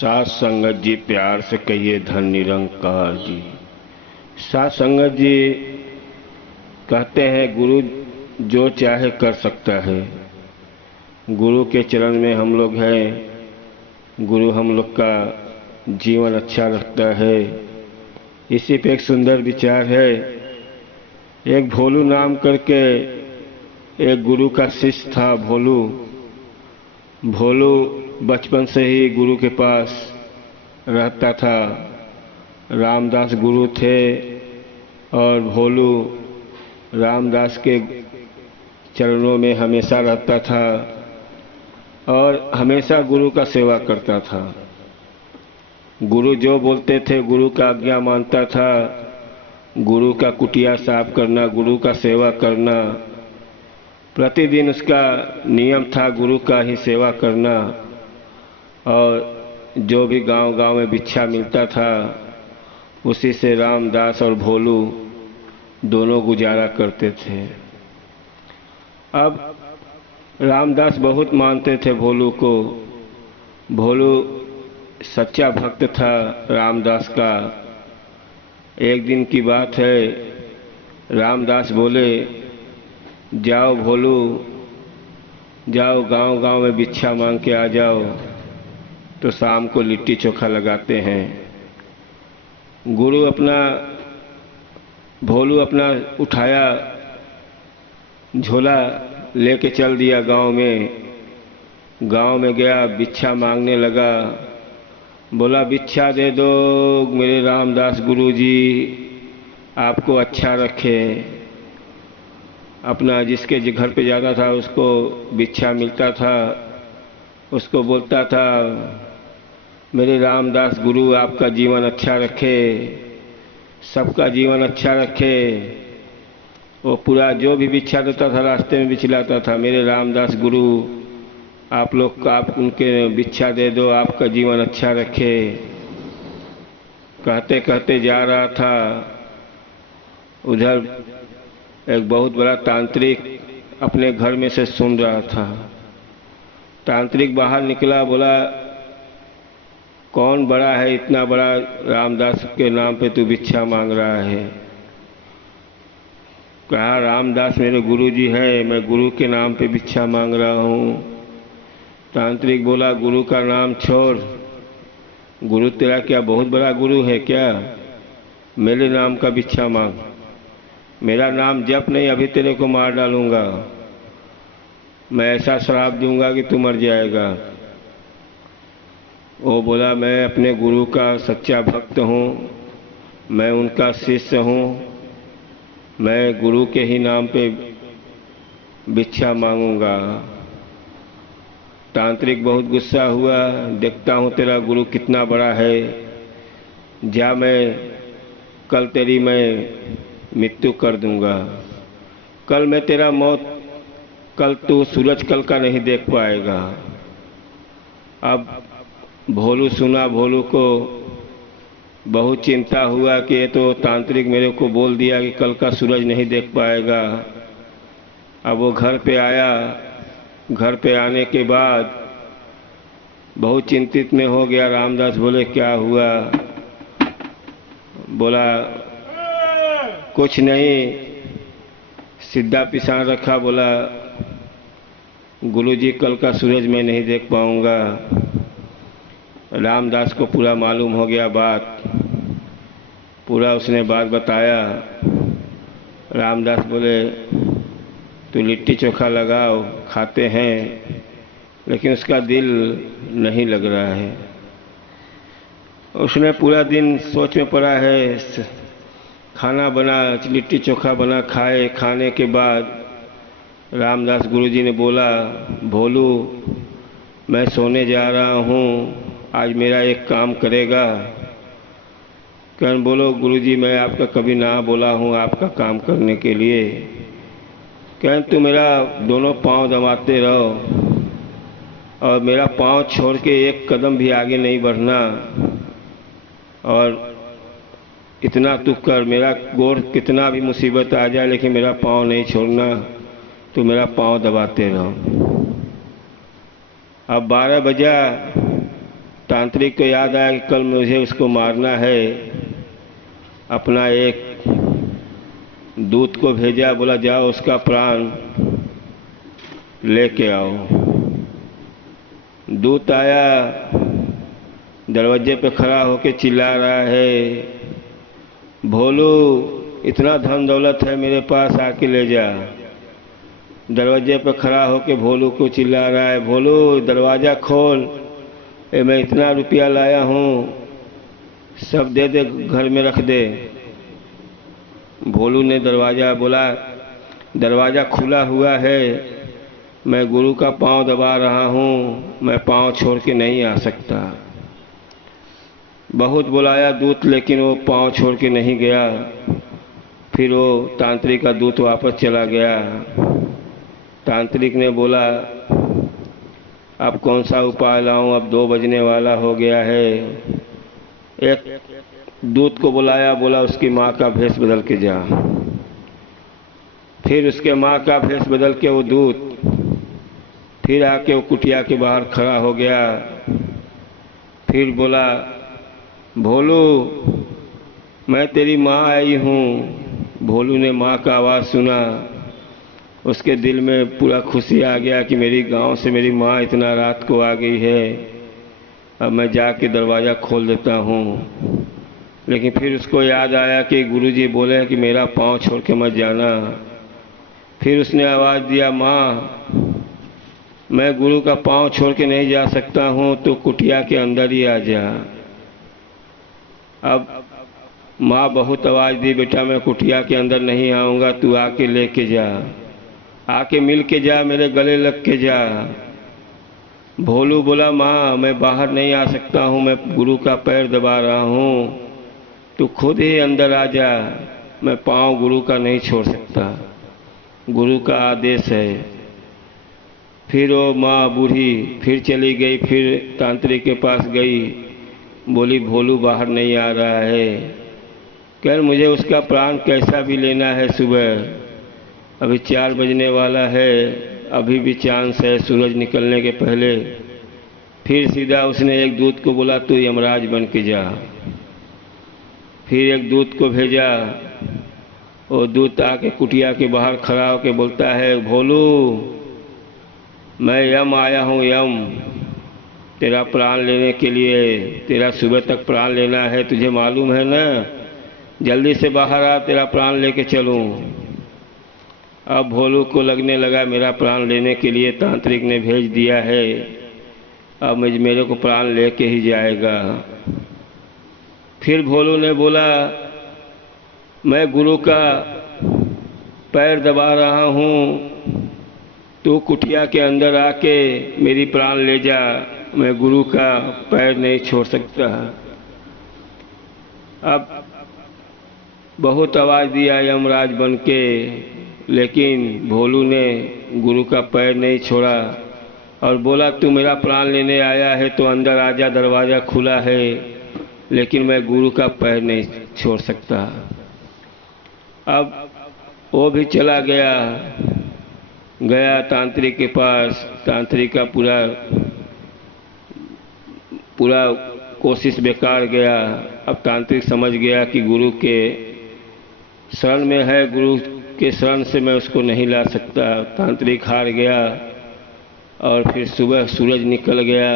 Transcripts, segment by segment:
सात संगत जी प्यार से कहिए धन निरंकार जी। सात संगत जी कहते हैं गुरु जो चाहे कर सकता है। गुरु के चरण में हम लोग हैं, गुरु हम लोग का जीवन अच्छा रखता है। इसी पे एक सुंदर विचार है। एक भोलू नाम करके एक गुरु का शिष्य था। भोलू बचपन से ही गुरु के पास रहता था। रामदास गुरु थे और भोलू रामदास के चरणों में हमेशा रहता था और हमेशा गुरु का सेवा करता था। गुरु जो बोलते थे गुरु का आज्ञा मानता था। गुरु का कुटिया साफ करना, गुरु का सेवा करना, प्रतिदिन उसका नियम था गुरु का ही सेवा करना। और जो भी गांव-गांव में भिक्षा मिलता था उसी से रामदास और भोलू दोनों गुजारा करते थे। अब रामदास बहुत मानते थे भोलू को। भोलू सच्चा भक्त था रामदास का। एक दिन की बात है, रामदास बोले, जाओ भोलू, जाओ गांव-गांव में भिक्षा मांग के आ जाओ, तो शाम को लिट्टी चोखा लगाते हैं। भोलू अपना उठाया झोला लेके चल दिया गांव में। गांव में गया, भिक्षा मांगने लगा। बोला, भिक्षा दे दो मेरे रामदास गुरु जी, आपको अच्छा रखे। अपना जिसके घर पे जाता था उसको भिक्षा मिलता था, उसको बोलता था, मेरे रामदास गुरु आपका जीवन अच्छा रखे, सबका जीवन अच्छा रखे। वो पूरा जो भी भिक्षा देता था रास्ते में बिछलाता था, मेरे रामदास गुरु आप उनके भिक्षा दे दो, आपका जीवन अच्छा रखे। कहते कहते जा रहा था। उधर एक बहुत बड़ा तांत्रिक अपने घर में से सुन रहा था। तांत्रिक बाहर निकला, बोला, कौन बड़ा है, इतना बड़ा रामदास के नाम पे तू भिक्षा मांग रहा है? कहा, रामदास मेरे गुरु जी है, मैं गुरु के नाम पे भिक्षा मांग रहा हूँ। तांत्रिक बोला, गुरु का नाम छोड़, गुरु तेरा क्या बहुत बड़ा गुरु है क्या? मेरे नाम का भिक्षा मांग, मेरा नाम जप नहीं, अभी तेरे को मार डालूंगा। मैं ऐसा श्राप दूंगा कि तू मर जाएगा। वो बोला, मैं अपने गुरु का सच्चा भक्त हूँ, मैं उनका शिष्य हूँ, मैं गुरु के ही नाम पे भिक्षा मांगूंगा। तांत्रिक बहुत गुस्सा हुआ, देखता हूँ तेरा गुरु कितना बड़ा है, जा मैं कल तेरी मैं मृत्यु कर दूंगा। कल मैं तेरा मौत, कल तू सूरज कल का नहीं देख पाएगा। अब भोलू सुना, भोलू को बहुत चिंता हुआ कि ये तो तांत्रिक मेरे को बोल दिया कि कल का सूरज नहीं देख पाएगा। अब वो घर पे आया। घर पे आने के बाद बहुत चिंतित में हो गया। रामदास बोले, क्या हुआ? बोला, कुछ नहीं, सीधा पिसान रखा। बोला, गुरुजी कल का सूरज मैं नहीं देख पाऊंगा। रामदास को पूरा मालूम हो गया बात, पूरा उसने बात बताया। रामदास बोले, तो लिट्टी चोखा लगाओ, खाते हैं, लेकिन उसका दिल नहीं लग रहा है। उसने पूरा दिन सोच में पड़ा है। खाना बना, लिट्टी चोखा बना, खाए। खाने के बाद रामदास गुरुजी ने बोला, भोलू मैं सोने जा रहा हूँ, आज मेरा एक काम करेगा? कहन, बोलो गुरुजी, मैं आपका कभी ना बोला हूँ आपका काम करने के लिए। कहन, तू मेरा दोनों पांव दबाते रहो और मेरा पांव छोड़ के एक कदम भी आगे नहीं बढ़ना। और इतना तू कर, मेरा गोड़ कितना भी मुसीबत आ जाए लेकिन मेरा पांव नहीं छोड़ना, तू मेरा पांव दबाते रहो। अब 12 बजा, तांत्रिक को याद आया कि कल मुझे उसको मारना है। अपना एक दूत को भेजा, बोला जाओ उसका प्राण लेके आओ। दूत आया, दरवाजे पे खड़ा होके चिल्ला रहा है, भोलू इतना धन दौलत है मेरे पास, आके ले जा। दरवाजे पे खड़ा होके भोलू को चिल्ला रहा है, भोलू दरवाज़ा खोल, मैं इतना रुपया लाया हूँ, सब दे दे, घर में रख दे। भोलू ने बोला दरवाज़ा खुला हुआ है, मैं गुरु का पांव दबा रहा हूँ, मैं पांव छोड़ के नहीं आ सकता। बहुत बुलाया दूत, लेकिन वो पांव छोड़ के नहीं गया। फिर वो तांत्रिक का दूत वापस चला गया। तांत्रिक ने बोला अब कौन सा उपाय लाऊं, अब 2 बजने वाला हो गया है। एक दूत को बुलाया, बोला उसकी माँ का भेष बदल के जा। फिर उसके माँ का भेष बदल के वो दूत फिर आके वो कुटिया के बाहर खड़ा हो गया। फिर बोला भोलू मैं तेरी माँ आई हूँ। भोलू ने माँ का आवाज़ सुना, उसके दिल में पूरा खुशी आ गया कि मेरी गांव से मेरी माँ इतना रात को आ गई है, अब मैं जाके दरवाज़ा खोल देता हूँ। लेकिन फिर उसको याद आया कि गुरुजी बोले कि मेरा पाँव छोड़ के मत जाना। फिर उसने आवाज़ दिया, माँ मैं गुरु का पाँव छोड़ के नहीं जा सकता हूँ, तो कुटिया के अंदर ही आ जा। अब माँ बहुत आवाज़ दी, बेटा मैं कुटिया के अंदर नहीं आऊँगा, तू आके लेके जा, आके मिल के जा, मेरे गले लग के जा। भोलू बोला माँ मैं बाहर नहीं आ सकता हूँ, मैं गुरु का पैर दबा रहा हूँ, तू खुद ही अंदर आ जा, मैं पाँव गुरु का नहीं छोड़ सकता, गुरु का आदेश है। फिर वो माँ बूढ़ी फिर चली गई, फिर तांत्रिक के पास गई, बोली भोलू बाहर नहीं आ रहा है, कह मुझे उसका प्राण कैसा भी लेना है। सुबह अभी 4 बजने वाला है, अभी भी चांस है सूरज निकलने के पहले। फिर सीधा उसने एक दूत को बोला तू यमराज बन के जा। फिर एक दूत को भेजा, वो दूत आके कुटिया के बाहर खड़ा होकर बोलता है भोलू मैं यम आया हूँ, यम तेरा प्राण लेने के लिए, तेरा सुबह तक प्राण लेना है, तुझे मालूम है ना, जल्दी से बाहर आ, तेरा प्राण लेके चलूँ। अब भोलू को लगने लगा मेरा प्राण लेने के लिए तांत्रिक ने भेज दिया है, अब मेरे को प्राण लेके ही जाएगा। फिर भोलू ने बोला मैं गुरु का पैर दबा रहा हूँ, तू कुटिया के अंदर आके मेरी प्राण ले जा, मैं गुरु का पैर नहीं छोड़ सकता। अब बहुत आवाज़ दिया यमराज बन के, लेकिन भोलू ने गुरु का पैर नहीं छोड़ा और बोला तू मेरा प्राण लेने आया है तो अंदर आजा, दरवाज़ा खुला है, लेकिन मैं गुरु का पैर नहीं छोड़ सकता। अब वो भी चला गया तांत्रिक के पास। तांत्रिक का पूरा कोशिश बेकार गया। अब तांत्रिक समझ गया कि गुरु के शरण में है, गुरु के शरण से मैं उसको नहीं ला सकता। तांत्रिक हार गया और फिर सुबह सूरज निकल गया,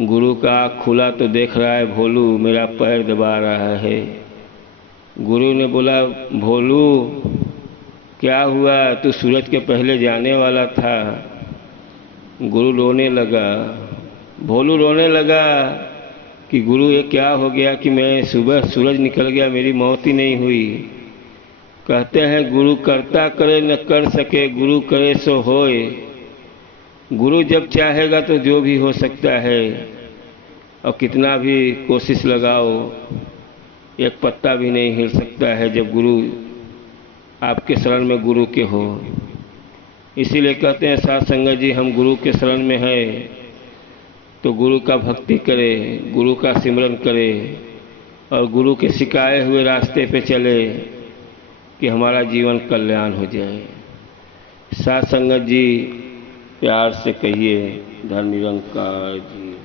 गुरु का आँख खुला तो देख रहा है भोलू मेरा पैर दबा रहा है। गुरु ने बोला भोलू क्या हुआ, तू सूरज के पहले जाने वाला था। गुरु रोने लगा, भोलू रोने लगा कि गुरु ये क्या हो गया कि मैं सुबह सूरज निकल गया, मेरी मौत ही नहीं हुई। कहते हैं गुरु करता करे न कर सके, गुरु करे सो होए। गुरु जब चाहेगा तो जो भी हो सकता है, और कितना भी कोशिश लगाओ एक पत्ता भी नहीं हिल सकता है जब गुरु आपके शरण में गुरु के हो। इसीलिए कहते हैं साध संगत जी हम गुरु के शरण में है तो गुरु का भक्ति करें, गुरु का सिमरन करें और गुरु के सिखाए हुए रास्ते पे चले कि हमारा जीवन कल्याण हो जाए। साध संगत जी प्यार से कहिए धर्म निरंकार जी।